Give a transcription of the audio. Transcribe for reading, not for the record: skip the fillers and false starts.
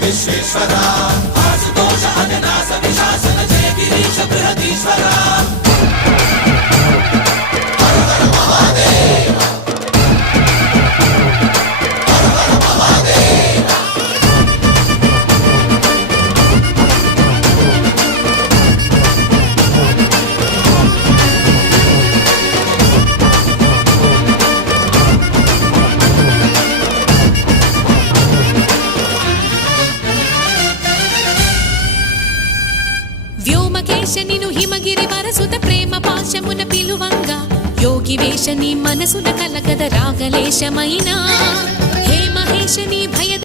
విశ్వేశ్వరా ఆశుతోష అవినాశ విశాసన జయ గిరీశ బృహదీశ్వరా హర హర మహాదేవ హర హర మహాదేవ వ్యోమకేశనిను హిమగిరి వరసుత ప్రేమ పాశమున పిలువంగా యోగి వేషని మనసున కలగద రాగలేశమైనా హే మహేశని భయ